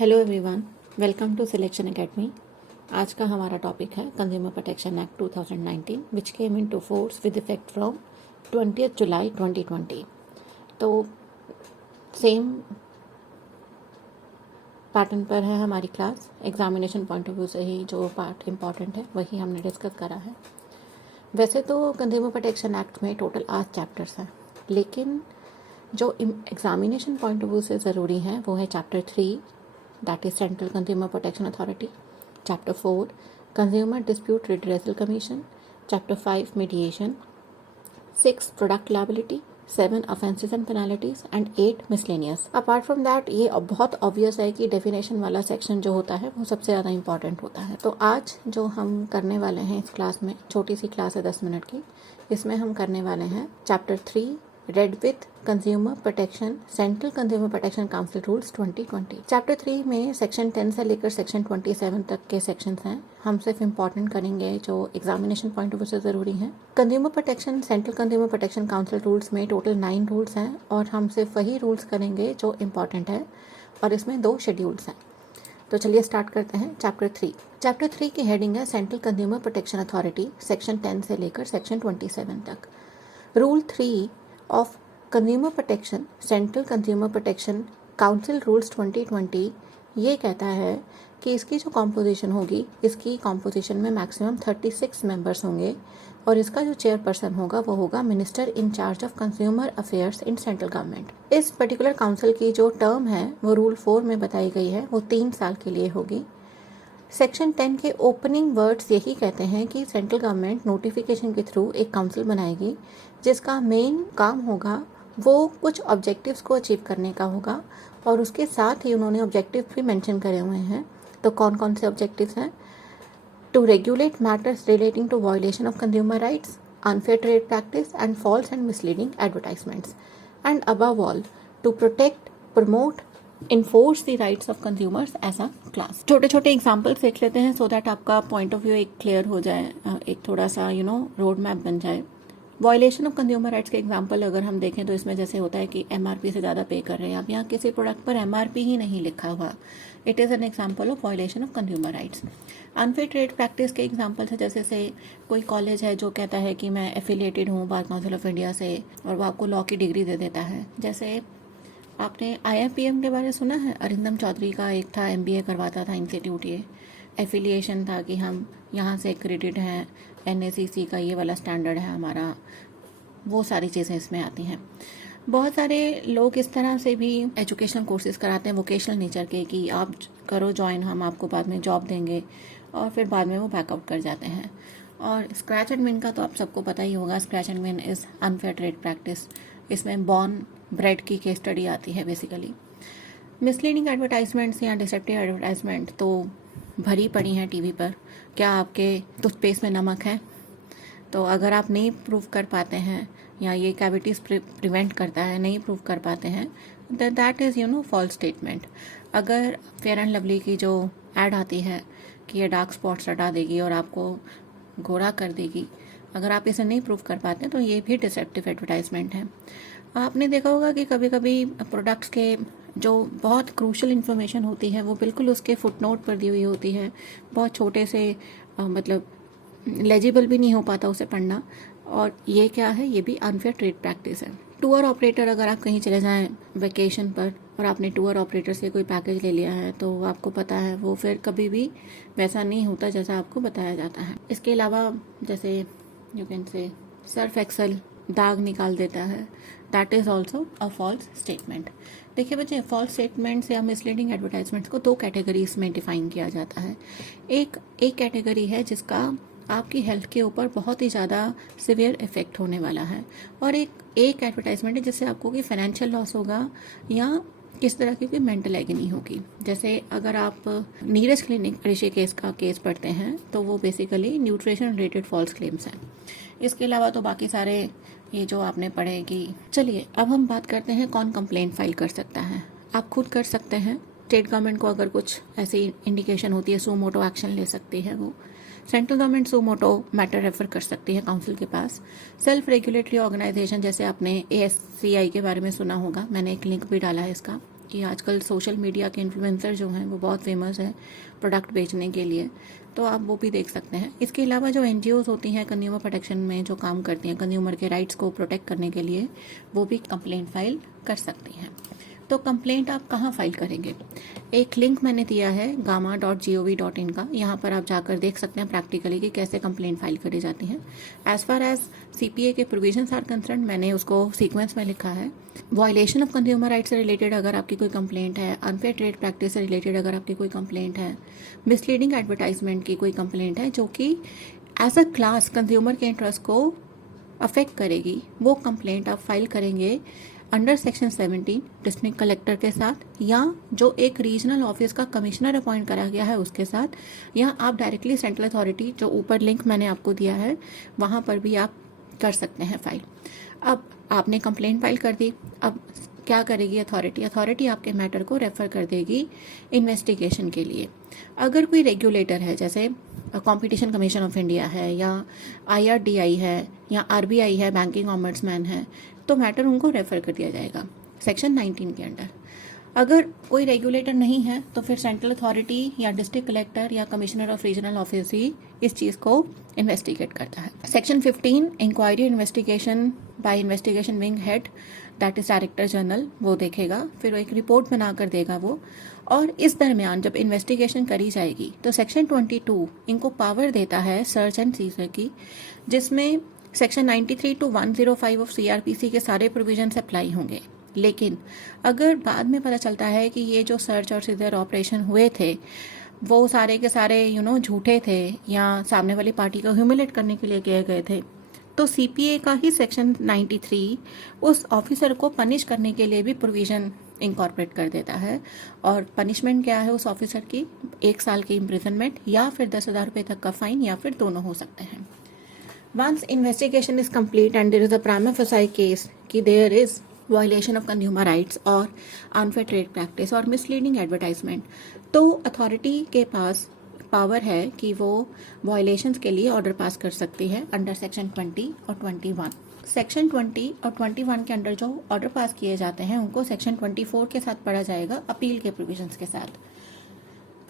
Hello everyone, welcome to selection academy. आज का हमारा टॉपिक है consumer protection act 2019 which came into force with effect from 20 July 2020। तो same pattern पर है हमारी class. Examination point of view से ही जो पार्ट इम्पॉर्टेंट है वही हमने डिस्कस करा है। वैसे तो कंज्यूमर प्रोटेक्शन एक्ट में टोटल 8 चैप्टर्स हैं, लेकिन जो एग्जामिनेशन पॉइंट ऑफ व्यू से ज़रूरी है वो है chapter 3, that is Central Consumer Protection Authority, Chapter 4 Consumer Dispute Redressal Commission, Chapter 5 Mediation, 6 Product Liability, 7 Offences and Penalties and 8 Miscellaneous. Apart from that ये बहुत obvious है कि डेफिनेशन वाला सेक्शन जो होता है वो सबसे ज़्यादा इंपॉर्टेंट होता है। तो आज जो हम करने वाले हैं इस क्लास में, छोटी सी क्लास है 10 मिनट की, इसमें हम करने वाले हैं chapter 3 red with consumer protection, central consumer protection council rules 2020। Chapter 3 में सेक्शन 10 से लेकर सेक्शन 27 तक के सेक्शंस हैं। हम सिर्फ इम्पॉर्टेंट करेंगे जो एग्जामिनेशन पॉइंट ऑफ व्यू से ज़रूरी हैं। Consumer protection, central consumer protection council rules में टोटल 9 रूल्स हैं और हम सिर्फ वही रूल्स करेंगे जो इम्पॉर्टेंट है, और इसमें 2 शेड्यूल्स हैं। तो चलिए स्टार्ट करते हैं चैप्टर 3। चैप्टर 3 की हेडिंग है central consumer protection authority, section 10 से लेकर सेक्शन 27 तक। Rule 3 of consumer protection, central consumer protection council rules 2020 ये कहता है कि इसकी जो कॉम्पोजिशन होगी, इसकी कॉम्पोजिशन में मैक्सिमम 36 मेंबर्स होंगे और इसका जो चेयरपर्सन होगा वो होगा minister in charge of consumer affairs in central government. इस पर्टिकुलर काउंसिल की जो टर्म है वो रूल 4 में बताई गई है, वो 3 साल के लिए होगी। सेक्शन 10 के ओपनिंग वर्ड्स यही कहते हैं कि सेंट्रल गवर्नमेंट नोटिफिकेशन के थ्रू एक काउंसिल बनाएगी जिसका मेन काम होगा वो कुछ ऑब्जेक्टिव्स को अचीव करने का होगा, और उसके साथ ही उन्होंने ऑब्जेक्टिव भी मेंशन करे हुए हैं। तो कौन कौन से ऑब्जेक्टिव्स हैं? To regulate matters relating to violation of consumer rights, unfair trade practice and false and misleading advertisements, and above all to protect, promote, enforce the rights of consumers as a class. छोटे छोटे examples देख लेते हैं so that आपका point of view एक clear हो जाए, एक थोड़ा सा रोड मैप बन जाए। वायलेशन ऑफ कंज्यूमर राइट्स के एग्जांपल अगर हम देखें तो इसमें जैसे होता है कि एमआरपी से ज़्यादा पे कर रहे हैं, अब यहाँ किसी प्रोडक्ट पर एमआरपी ही नहीं लिखा हुआ, it is an example of violation of consumer rights. Unfair trade practice के एग्जांपल है, जैसे से कोई कॉलेज है जो कहता है कि मैं एफिलिएटेड हूँ बार काउंसिल ऑफ इंडिया से, और वो आपको लॉ की डिग्री दे देता है। जैसे आपने IIPM के बारे में सुना है, अरिंदम चौधरी का एक था, MBA करवाता था इंस्टीट्यूट, ये एफिलिएशन था कि हम यहाँ से क्रेडिट हैं, NACC का ये वाला स्टैंडर्ड है हमारा, वो सारी चीज़ें इसमें आती हैं। बहुत सारे लोग इस तरह से भी एजुकेशनल कोर्सेज कराते हैं वोकेशनल नेचर के कि आप करो ज्वाइन, हम आपको बाद में जॉब देंगे, और फिर बाद में वो बैकआउट कर जाते हैं। और स्क्रैच एंड विन का तो आप सबको पता ही होगा, scratch and win is unfair trade practice. इसमें बॉर्न ब्रेड की केस स्टडी आती है बेसिकली। मिसलीडिंग एडवर्टाइजमेंट्स या डिसेप्टिव एडवर्टाइजमेंट तो भरी पड़ी हैं टीवी पर। क्या आपके टूथपेस्ट में नमक है? तो अगर आप नहीं प्रूव कर पाते हैं या ये कैविटीज़ प्रिवेंट करता है, नहीं प्रूव कर पाते हैं, दैट इज़ फॉल्स स्टेटमेंट। अगर फेयर एंड लवली की जो ऐड आती है कि ये डार्क स्पॉट्स हटा देगी और आपको गोरा कर देगी, अगर आप इसे नहीं प्रूव कर पाते तो ये भी डिसेप्टिव एडवर्टाइजमेंट है। आपने देखा होगा कि कभी कभी प्रोडक्ट्स के जो बहुत क्रूशल इन्फॉर्मेशन होती है वो बिल्कुल उसके फुटनोट पर दी हुई होती है, बहुत छोटे से मतलब लेजिबल भी नहीं हो पाता उसे पढ़ना, और ये क्या है, ये भी अनफेयर ट्रेड प्रैक्टिस है। टूर ऑपरेटर, अगर आप कहीं चले जाएं वेकेशन पर और आपने टूर ऑपरेटर से कोई पैकेज ले लिया है तो आपको पता है वो फिर कभी भी वैसा नहीं होता जैसा आपको बताया जाता है। इसके अलावा जैसे you can say surf excel दाग निकाल देता है, that is also a false statement. देखिए बच्चे, फॉल्स स्टेटमेंट्स या मिसलीडिंग एडवर्टाइजमेंट्स को 2 कैटेगरीज में डिफाइन किया जाता है। एक कैटेगरी है जिसका आपकी हेल्थ के ऊपर बहुत ही ज़्यादा सिवियर इफेक्ट होने वाला है, और एक एडवर्टाइजमेंट है जिससे आपको कोई फाइनेंशियल लॉस होगा या किस तरह की कोई मेंटल एगनी होगी। जैसे अगर आप नीरज क्लिनिक ऋषिकेश का केस पढ़ते हैं तो वो basically nutrition related false claims हैं। इसके अलावा तो बाकी सारे ये जो आपने पढ़े कि, चलिए अब हम बात करते हैं कौन कंप्लेंट फाइल कर सकता है। आप खुद कर सकते हैं। स्टेट गवर्नमेंट को अगर कुछ ऐसी इंडिकेशन होती है, सो मोटो एक्शन ले सकती है वो। सेंट्रल गवर्नमेंट सो मोटो मैटर रेफर कर सकती है काउंसिल के पास। सेल्फ रेगुलेटरी ऑर्गेनाइजेशन, जैसे आपने ASCI के बारे में सुना होगा, मैंने एक लिंक भी डाला है इसका, कि आजकल सोशल मीडिया के इन्फ्लुएंसर जो हैं वो बहुत फेमस है प्रोडक्ट बेचने के लिए, तो आप वो भी देख सकते हैं। इसके अलावा जो NGOs होती हैं कंज्यूमर प्रोटेक्शन में जो काम करती हैं कंज्यूमर के राइट्स को प्रोटेक्ट करने के लिए, वो भी कंप्लेंट फाइल कर सकती हैं। तो कंप्लेंट आप कहाँ फाइल करेंगे? एक लिंक मैंने दिया है gamma.gov.in का, यहाँ पर आप जाकर देख सकते हैं प्रैक्टिकली कि कैसे कंप्लेंट फाइल करी जाती हैं। एज फार एज CPA के प्रोविजंस आर कंसर्न, मैंने उसको सीक्वेंस में लिखा है। वायलेशन ऑफ कंज्यूमर राइट्स से रिलेटेड अगर आपकी कोई कंप्लेंट है, अनफेयर ट्रेड प्रैक्टिस से रिलेटेड अगर आपकी कोई कंप्लेंट है, मिसलीडिंग एडवर्टाइजमेंट की कोई कंप्लेंट है जो कि एज अ क्लास कंज्यूमर के इंटरेस्ट को अफेक्ट करेगी, वो कंप्लेंट आप फाइल करेंगे अंडर सेक्शन 17 डिस्ट्रिक्ट कलेक्टर के साथ, या जो एक रीजनल ऑफिस का कमिश्नर अपॉइंट करा गया है उसके साथ, या आप डायरेक्टली सेंट्रल अथॉरिटी, जो ऊपर लिंक मैंने आपको दिया है वहाँ पर भी आप कर सकते हैं फाइल। अब आपने कंप्लेंट फाइल कर दी, अब क्या करेगी अथॉरिटी आपके मैटर को रेफर कर देगी इन्वेस्टिगेशन के लिए। अगर कोई रेगुलेटर है, जैसे कंपटीशन कमीशन ऑफ इंडिया है, या IRDI है, या RBI है, बैंकिंग ऑम्बड्समैन है, तो मैटर उनको रेफर कर दिया जाएगा सेक्शन 19 के अंडर। अगर कोई रेगुलेटर नहीं है तो फिर सेंट्रल अथॉरिटी या डिस्ट्रिक्ट कलेक्टर या कमिश्नर ऑफ रीजनल ऑफिस ही इस चीज़ को इन्वेस्टिगेट करता है। Section 15 inquiry investigation by investigation wing head, that is director general, वो देखेगा, फिर एक रिपोर्ट बना कर देगा वो। और इस दरमियान जब इन्वेस्टिगेशन करी जाएगी तो सेक्शन 22 इनको पावर देता है सर्च एंड सीजर की, जिसमें सेक्शन 93 to 105 ऑफ CRPC के सारे प्रोविजंस अप्लाई होंगे। लेकिन अगर बाद में पता चलता है कि ये जो सर्च और सीजर ऑपरेशन हुए थे वो सारे के सारे झूठे थे या सामने वाली पार्टी को ह्यूमिलेट करने के लिए किए गए थे, तो CPA का ही सेक्शन 93 उस ऑफिसर को पनिश करने के लिए भी प्रोविजन इंकॉर्पोरेट कर देता है। और पनिशमेंट क्या है उस ऑफिसर की? 1 साल की इम्प्रिजनमेंट या फिर 10,000 रुपये तक का फाइन, या फिर दोनों हो सकते हैं। Once investigation is complete and there is a prima facie case कि there is violation of consumer rights और unfair trade practice और misleading advertisement, तो अथॉरिटी के पास पावर है कि वो वायलेशंस के लिए ऑर्डर पास कर सकती है अंडर सेक्शन 20 और 21। सेक्शन 20 और 21 के अंडर जो ऑर्डर पास किए जाते हैं उनको सेक्शन 24 के साथ पढ़ा जाएगा अपील के प्रोविजंस के साथ।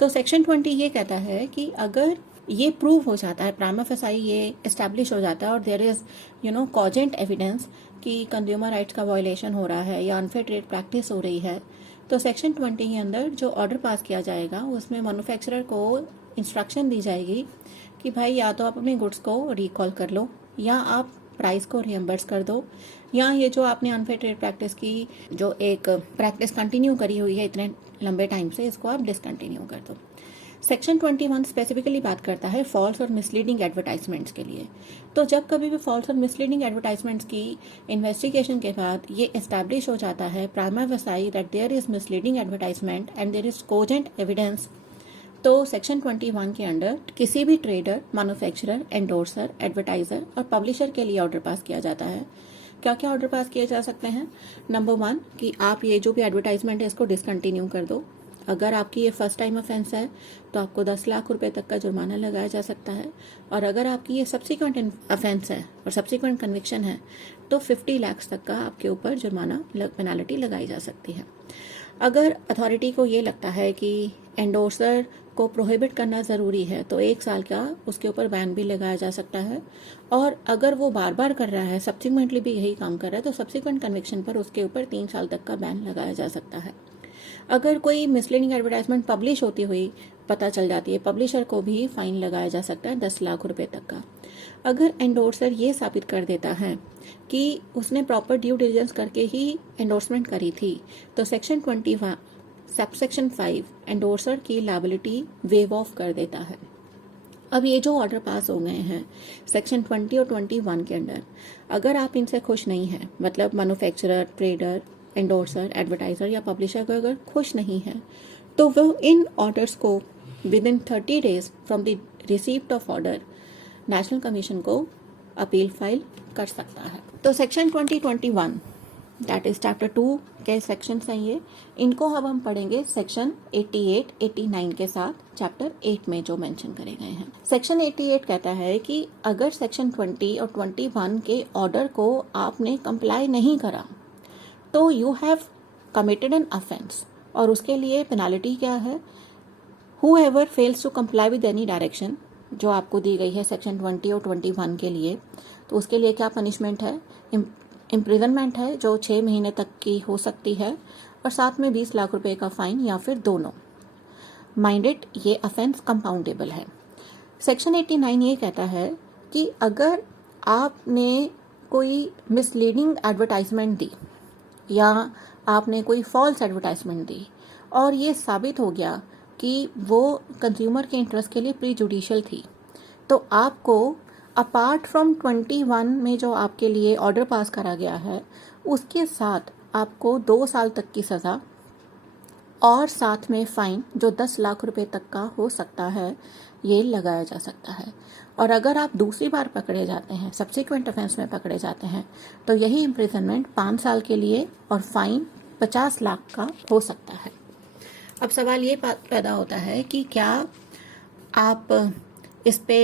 तो सेक्शन 20 ये कहता है कि अगर ये प्रूव हो जाता है, प्राइमा फेसाई ये एस्टैब्लिश हो जाता है और देयर इज कॉजेंट एविडेंस कि कंज्यूमर राइट्स का वायलेशन हो रहा है या अनफेयर ट्रेड प्रैक्टिस हो रही है, तो सेक्शन 20 के अंदर जो ऑर्डर पास किया जाएगा उसमें मैन्युफैक्चरर को इंस्ट्रक्शन दी जाएगी कि भाई या तो आप अपने गुड्स को रिकॉल कर लो, या आप प्राइस को रिएम्बर्स कर दो, या ये जो आपने अनफेयर ट्रेड प्रैक्टिस की जो एक प्रैक्टिस कंटिन्यू करी हुई है इतने लंबे टाइम से, इसको आप डिसकंटिन्यू कर दो। सेक्शन 21 स्पेसिफिकली बात करता है फॉल्स और मिसलीडिंग एडवर्टाइजमेंट्स के लिए। तो जब कभी भी फॉल्स और मिसलीडिंग एडवर्टाइजमेंट्स की इन्वेस्टिगेशन के बाद ये एस्टैब्लिश हो जाता है prima facie that there is misleading advertisement and there is cogent evidence, तो सेक्शन 21 के अंडर किसी भी ट्रेडर, मैन्युफैक्चरर, एंडोर्सर, एडवर्टाइजर और पब्लिशर के लिए ऑर्डर पास किया जाता है। क्या क्या ऑर्डर पास किए जा सकते हैं? नंबर 1 कि आप ये जो भी एडवर्टाइजमेंट है इसको डिसकंटिन्यू कर दो। अगर आपकी ये फर्स्ट टाइम ऑफेंस है तो आपको 10 लाख रुपए तक का जुर्माना लगाया जा सकता है, और अगर आपकी ये सब्सिक्वेंट ऑफेंस है और सब्सिक्वेंट कन्विक्शन है तो 50 लाख तक का आपके ऊपर जुर्माना पेनाल्टी लगाई जा सकती है। अगर अथॉरिटी को ये लगता है कि एंडोर्सर को प्रोहिबिट करना ज़रूरी है तो 1 साल का उसके ऊपर बैन भी लगाया जा सकता है, और अगर वो बार बार कर रहा है, सब्सिक्वेंटली भी यही काम कर रहा है, तो सब्सिक्वेंट कन्विक्शन पर उसके ऊपर 3 साल तक का बैन लगाया जा सकता है। अगर कोई मिसलीडिंग एडवर्टाइजमेंट पब्लिश होती हुई पता चल जाती है, पब्लिशर को भी फाइन लगाया जा सकता है 10 लाख रुपए तक का। अगर एंडोर्सर ये साबित कर देता है कि उसने प्रॉपर ड्यू डिलिजेंस करके ही एंडोर्समेंट करी थी, तो सेक्शन 21 सबसेक्शन 5 एंडोर्सर की लायबिलिटी वेव ऑफ कर देता है। अब ये जो ऑर्डर पास हो गए हैं सेक्शन 20 और 21 के अंडर, अगर आप इनसे खुश नहीं हैं, मतलब मैन्युफैक्चरर, ट्रेडर, एंडोर्सर, एडवर्टाइजर या पब्लिशर को अगर खुश नहीं है, तो वो इन ऑर्डर्स को with in 30 days from the receipt of order national commission को अपील फाइल कर सकता है। तो सेक्शन 2021 दैट इज चैप्टर 2 के सेक्शंस हैं ये, इनको अब हम पढ़ेंगे सेक्शन 88, 89 के साथ चैप्टर 8 में जो मेंशन करे गए हैं। सेक्शन 88 कहता है कि अगर सेक्शन 20 और 21 के ऑर्डर को आपने कंप्लाई नहीं करा तो you have committed an offence. और उसके लिए पेनाल्टी क्या है, whoever fails to comply with any direction, जो आपको दी गई है सेक्शन 20 और 21 के लिए, तो उसके लिए क्या पनिशमेंट है, इम्प्रिजनमेंट है जो 6 महीने तक की हो सकती है और साथ में 20 लाख रुपए का फाइन या फिर दोनों। माइंडेड, ये अफेंस कंपाउंडेबल है। सेक्शन 89 ये कहता है कि अगर आपने कोई मिसलीडिंग एडवर्टाइजमेंट दी या आपने कोई फॉल्स एडवर्टाइजमेंट दी और ये साबित हो गया कि वो कंज्यूमर के इंटरेस्ट के लिए प्री जुडिशियल थी, तो आपको अपार्ट फ्रॉम 21 में जो आपके लिए ऑर्डर पास करा गया है उसके साथ आपको 2 साल तक की सज़ा और साथ में फ़ाइन जो 10 लाख रुपए तक का हो सकता है ये लगाया जा सकता है। और अगर आप दूसरी बार पकड़े जाते हैं, सब्सिक्वेंट ऑफेंस में पकड़े जाते हैं, तो यही इम्प्रिजनमेंट 5 साल के लिए और फाइन 50 लाख का हो सकता है। अब सवाल ये पैदा होता है कि क्या आप इस पे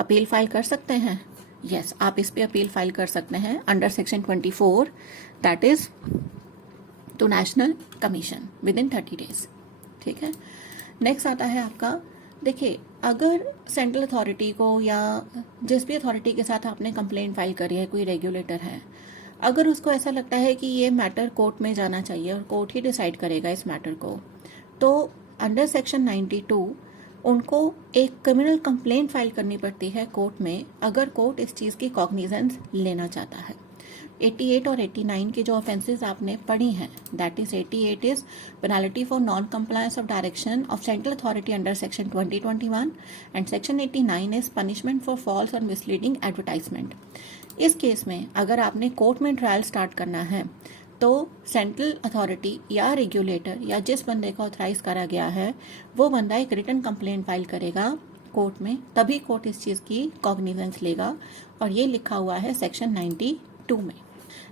अपील फाइल कर सकते हैं? यस, आप इस पे अपील फाइल कर सकते हैं under section 24, that is to national commission within 30 days. ठीक है, नेक्स्ट आता है आपका, देखिए अगर सेंट्रल अथॉरिटी को या जिस भी अथॉरिटी के साथ आपने कंप्लेंट फाइल करी है, कोई रेगुलेटर है, अगर उसको ऐसा लगता है कि ये मैटर कोर्ट में जाना चाहिए और कोर्ट ही डिसाइड करेगा इस मैटर को, तो अंडर सेक्शन 92 उनको एक क्रिमिनल कंप्लेंट फाइल करनी पड़ती है कोर्ट में, अगर कोर्ट इस चीज़ की कॉग्निजेंस लेना चाहता है। 88 और 89 की जो ऑफेंसेस आपने पढ़ी हैं, that is 88 is penalty for non compliance of direction of central authority under section 2021 and section 89 is punishment for false और मिसलीडिंग एडवर्टाइजमेंट। इस केस में अगर आपने कोर्ट में ट्रायल स्टार्ट करना है तो सेंट्रल अथॉरिटी या रेगुलेटर या जिस बंदे को ऑथराइज करा गया है वो बंदा एक रिटन कंप्लेंट फाइल करेगा कोर्ट में, तभी कोर्ट इस चीज़ की कॉग्निजेंस लेगा, और ये लिखा हुआ है सेक्शन 92 में।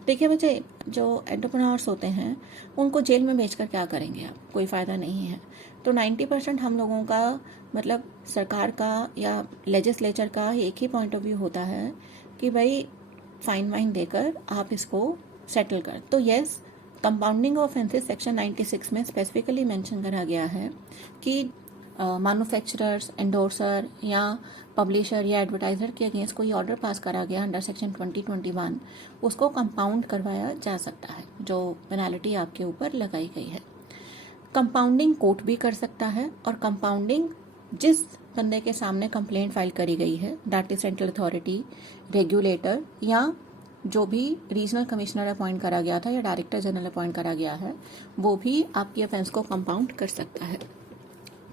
देखिए बच्चे, जो एंटरप्रेन्योर्स होते हैं उनको जेल में बेचकर क्या करेंगे आप, कोई फ़ायदा नहीं है। तो 90% हम लोगों का, मतलब सरकार का या लेजिस्लेचर का एक ही पॉइंट ऑफ व्यू होता है कि भाई फाइन वाइन देकर आप इसको सेटल कर। तो यस, कंपाउंडिंग ऑफेंसेस सेक्शन 96 में स्पेसिफिकली मेंशन करा गया है कि मैन्युफैक्चरर्स, एंडोर्सर या पब्लिशर या एडवर्टाइज़र के अगेंस्ट कोई ऑर्डर पास करा गया अंडर सेक्शन 2021, उसको कंपाउंड करवाया जा सकता है, जो पेनाल्टी आपके ऊपर लगाई गई है। कंपाउंडिंग कोर्ट भी कर सकता है, और कंपाउंडिंग जिस बंदे के सामने कंप्लेंट फाइल करी गई है, that is central authority, regulator या जो भी रीजनल कमिश्नर अपॉइंट करा गया था या डायरेक्टर जनरल अपॉइंट करा गया है, वो भी आपकी ऑफेंस को कंपाउंड कर सकता है।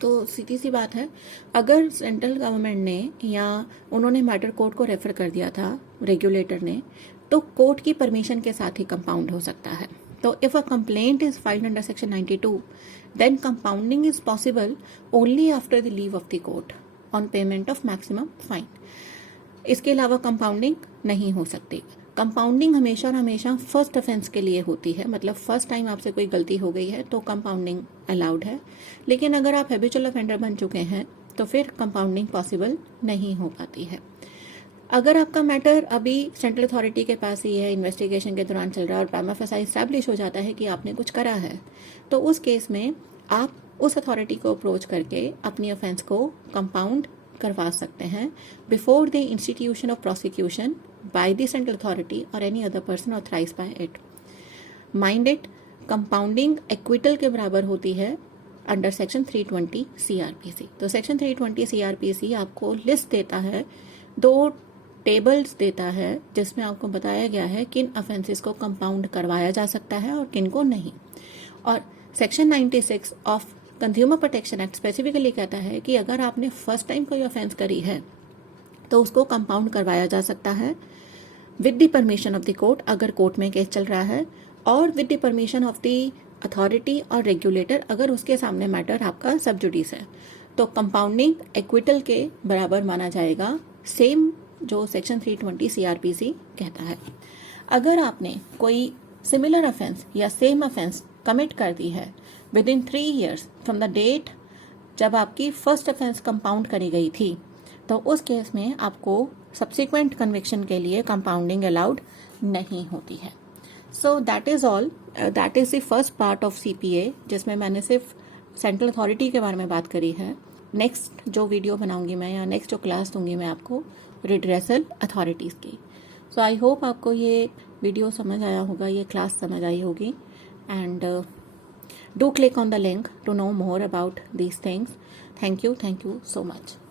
तो सीधी सी बात है, अगर सेंट्रल गवर्नमेंट ने या उन्होंने मैटर कोर्ट को रेफर कर दिया था रेगुलेटर ने, तो कोर्ट की परमिशन के साथ ही कंपाउंड हो सकता है। तो if a complaint is filed under section 92, then compounding is possible only after the leave of the court on payment of maximum fine. इसके अलावा कंपाउंडिंग नहीं हो सकती। कंपाउंडिंग हमेशा और हमेशा फर्स्ट ऑफेंस के लिए होती है, मतलब फर्स्ट टाइम आपसे कोई गलती हो गई है तो कंपाउंडिंग अलाउड है, लेकिन अगर आप हैबिचुअल ऑफेंडर बन चुके हैं तो फिर कंपाउंडिंग पॉसिबल नहीं हो पाती है। अगर आपका मैटर अभी सेंट्रल अथॉरिटी के पास ही है, इन्वेस्टिगेशन के दौरान चल रहा है और प्राइमा फेसी एस्टैब्लिश हो जाता है कि आपने कुछ करा है, तो उस केस में आप उस अथॉरिटी को अप्रोच करके अपनी ऑफेंस को कंपाउंड करवा सकते हैं before the institution of prosecution by the central authority और any other person authorised by it. Mind it, compounding acquittal के बराबर होती है अंडर सेक्शन 320 CRPC। तो सेक्शन 320 CRPC आपको लिस्ट देता है, 2 टेबल्स देता है, जिसमें आपको बताया गया है किन ऑफेंसेस को कंपाउंड करवाया जा सकता है और किन को नहीं। और section 96 of consumer protection act specifically कहता है कि अगर आपने फर्स्ट टाइम कोई ऑफेंस करी है तो उसको कंपाउंड करवाया जा सकता है with the permission of the court, अगर कोर्ट में केस चल रहा है, और with the permission of the authority और रेगुलेटर अगर उसके सामने मैटर आपका सब जुडिस है। तो कंपाउंडिंग एक्विटल के बराबर माना जाएगा, सेम जो सेक्शन 320 CRPC कहता है। अगर आपने कोई सिमिलर ऑफेंस या सेम ऑफेंस कमिट कर दी है within 3 years from the date जब आपकी फर्स्ट ऑफेंस कंपाउंड करी गई थी, तो उस केस में आपको सब्सिक्वेंट कन्विक्शन के लिए कंपाउंडिंग अलाउड नहीं होती है। So that is all, that is the first part of CPA, जिसमें मैंने सिर्फ सेंट्रल अथॉरिटी के बारे में बात करी है। नेक्स्ट जो वीडियो बनाऊंगी मैं, या नेक्स्ट जो क्लास दूंगी मैं आपको, रिड्रेसल अथॉरिटीज़ की। सो आई होप आपको ये वीडियो समझ आया होगा, ये क्लास समझ आई होगी। And do click on the link to know more about these things. Thank you so much.